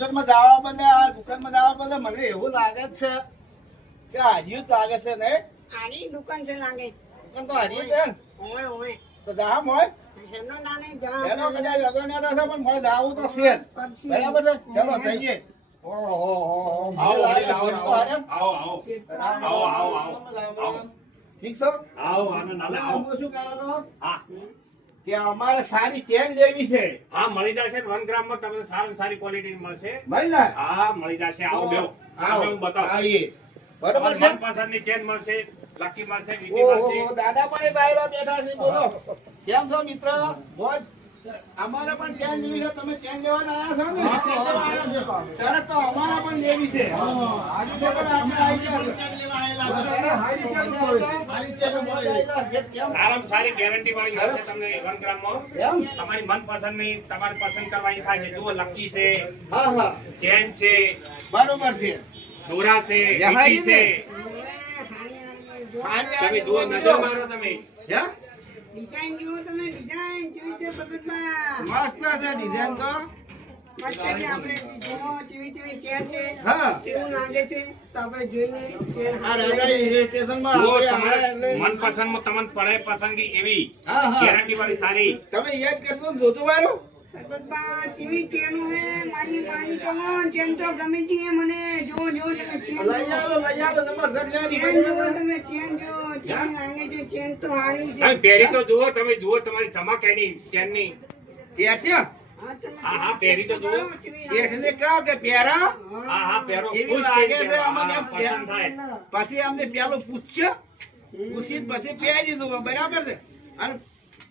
સ્ટેશનમાં જવા બદલે આ દુકાનમાં જવા બદલે મને એવું લાગે છે કે હાર્યું જ લાગે છે ને. આની દુકાન છે લાગે. દુકાન તો હાર્યું છે. ઓય ઓય. તો જા મોય. હેનો નાને જા. હેનો કદાચ લગન તો પણ મોય જાવું તો છે જ. બરાબર છે. ચલો જઈએ. ઓહો મને લાગે છે તો હારે. આવો ઠીક છો? આવો આનંદ આવો. હું શું કહેતો હતો હા કે અમારે સારી ચેન લેવી છે. હા મળી જશે 1 ગ્રામમાં તમને સારામાં સારી ક્વોલિટી મળશે. મળી જાય. હા મળી જશે. આવો બેવ આવો હું બતાવું. આવીએ. બરાબર તમારી છે. મનપસંદની ચેન મળશે, લકી મળશે, વીટી મળશે. ઓહો દાદા પણ એ બાયરો બેઠા છે. બોલો કેમ છો મિત્ર? મોજ. અમારે પણ ચેન લેવી છે. તમે ચેન લેવા આવ્યા છો ને? સરસ તો અમારે પણ લેવી છે. આજે પણ આપણે આવી ગયા છે. સારામાં સારી ગેરંટી વાળી મળશે તમને 1 ગ્રામમાં. એમ? તમારી મનપસંદની તમારે પસંદ કરવાની થાય છે. જુઓ લકી છે, હા હા ચેન છે, બરોબર છે. દોરા છે, વ્યવહારી વીટી છે. તમે જુઓ નજર મારો તમે. હે? ડિઝાઇન જુઓ તમે ડિઝાઇન કેવી છે પગતમાં. મસ્ત છે ડિઝાઇન તો. મસ્ત છે આપણે જુઓ કેવી કેવી ચેન છે. હા કેવું લાગે છે તો આપણે જોઈને ચેન આ રાજા સ્ટેશનમાં જુઓ આપણે તમારે આયા એટલે મનપસંદમાં તમને પડે પસંદગી એવી હા હા ગેરંટી વાળી સારી. તમે યાદ કરશો ને જોજો વાળું. પગતમાં કેવી ચેનો હે મારી મારી ચલો ચેન તો ગમે છે મને જો જો તમે ચેન લઈ આવો જબરદસ્ત ચેન જુઓ તમે ચેન જુઓ ચેન લાગે છે ચેન તો હારી છે. તમે પહેરી તો જુઓ, તમે જુઓ તમારી ચમક એની ચેનની. ત્યાં હા, પહેરી તો જુઓ. શેઠને કહો કે પહેરા હા પહેરો. એવી ખુશ લાગે થઈ છે ગયા. અમને હા, પસંદ થાય. પછી અમને પેલું પૂછશે પૂછી પછી પહેરી દીધું બરાબર છે. અને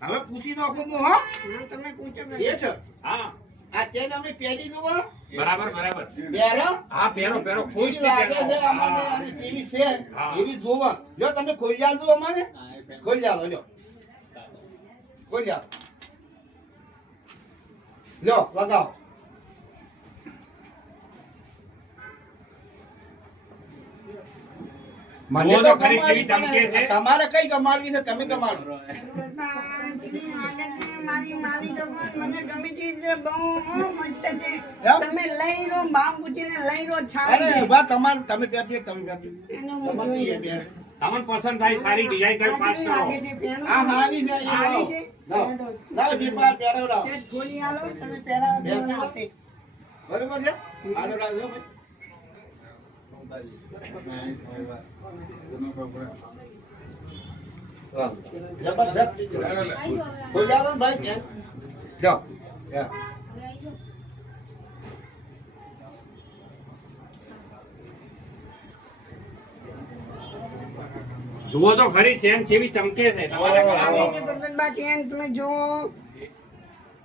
હવે પૂછી નાખું હું હો તમે પૂછો શેઠ હા આ ચેન અમે પહેરી દીધું બરાબર પહેરો હા પહેરો ખુશ એવી થઈ લાગે છે ગયા. અમને હા. અને જેવી છે હા. એવી જોવા જો તમે ખોલી આલજો અમારે ખોલી આલો લ્યો ખોલી આલો લ્યો લગાવો મને જુઓ તો તો ખરી ગમાડી કેવી ચમકે પણ છે. તમારે કઈ ગમાડવી છે તમે ગમાડો મારી મારી તો મને ગમે છે જે બહુ મસ્ત છે એમ? તમે લઈ લો ભાવ પૂછીને લઈ લો અરે છાય બા તમારે તમે પહેરજો તમે પહેરજો એનો હું તમારે જોઈએ. કહીએ બે. તમને પસંદ થાય સારી ડિઝાઇન કરી પાસ કરો. લાગે છે પેલો. આ હારી છે એ હારી લાવો છે? લાવો લાવો જીપા પહેરાવ લાવો સેટ ખોલી આલો તમે પહેરાવો બે તો હાથે. બરોબર છે આનો રાખજો ભાઈ જબરજસ્ત કોઈ જાઓ ભાઈ કેમ જાઓ યા. જુઓ તો ખરી ચેન કેવી ચમકે છે. તમારે લાગે છે ભગવાનબા ચેન તમે જુઓ.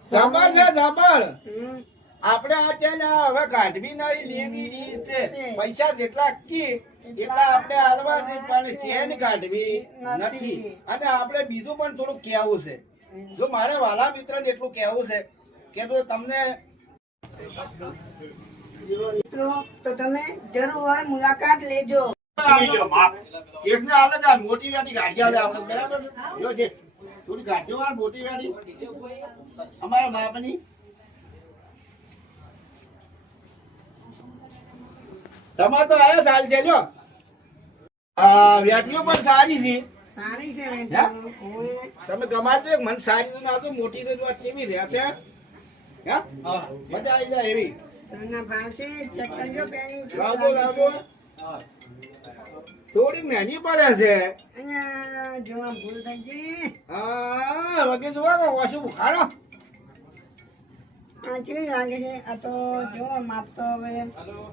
જબર છે જબર હમ. આપણે આ છે ને હવે કાઢવી નહીં લેવી રી છે પૈસા જેટલા કી એટલા આપણે હાલવા છે પણ ચેન કાઢવી નથી. અને આપણે બીજું પણ થોડું કહેવું છે જો મારે વાલા મિત્ર એટલું કહેવું છે કે જો તમને મિત્રો તો તમે જરૂર હોય મુલાકાત લેજો. જો માપ. એટલે હાલે કે આ મોટી ગાડી ગાડી હાલે આપણે બરાબર છે? જો જે થોડી ગાડીઓ વાર મોટી ગાડી અમારા માપની તમારે તો આયા ચાલ છે લ્યો આ વેટીઓ પણ સારી છે સારી છે બેન. હે? ઓય. તમે ગમાડજો એક મન સારી તો ના તો મોટી તો જો કેવી રહેશે હે મજા આવી જાય એવી તમને ભાવશે ચેક કરજો પેલી. લાવજો લાવજો થોડીક નાની પડે છે અહીંયા જોવા ભૂલ થઈ છે. હા વગે જોવા તો ઓછું બુખારો આ કેવી લાગે છે આ તો જોવા માપ તો હવે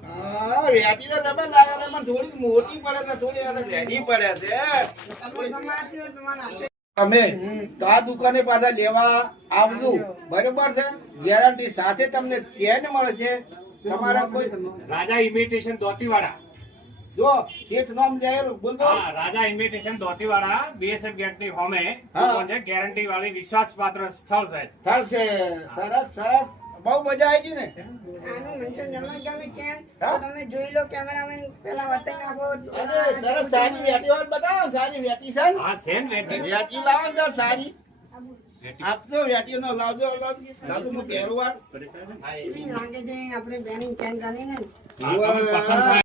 હા વેટી તો જબર લાગે છે પણ થોડીક મોટી પડે છે થોડી અને નાની પડે છે તમે ગમાડજો તમારા હાથે. તમે તો આ દુકાને પાછા લેવા આવજો બરોબર છે ગેરંટી સાથે તમને ચેન મળશે તમારા કોઈ રાજા ઇમિટેશન ધોતીવાળા. જો શેઠ નામ લે બોલતો હા રાજા ઇમિટેશન ધોતીવાળા બીએસએફ ગેટની હોમે હા. દુકાન છે. ગેરંટી વાળી વિશ્વાસપાત્ર સ્થળ છે. થશે સરસ સરસ બહુ મજા આવી ગઈ ને આનું મંચન જમા ગમે છે હા? તો તમે જોઈ લો કેમેરામેન પેલા બતાવી નાખો. અરે સરસ સારી વેટી વાત બતાવો સારી વેટી છે ને? હા છે ને વેટી. વેટી લાવો ને તાર સારી આપજો વેટીનો લાવજો દાદુ હું પહેરવા એવી લાગે છે આપણે બેની ચેન કરીને હા, તમને પસંદ થાય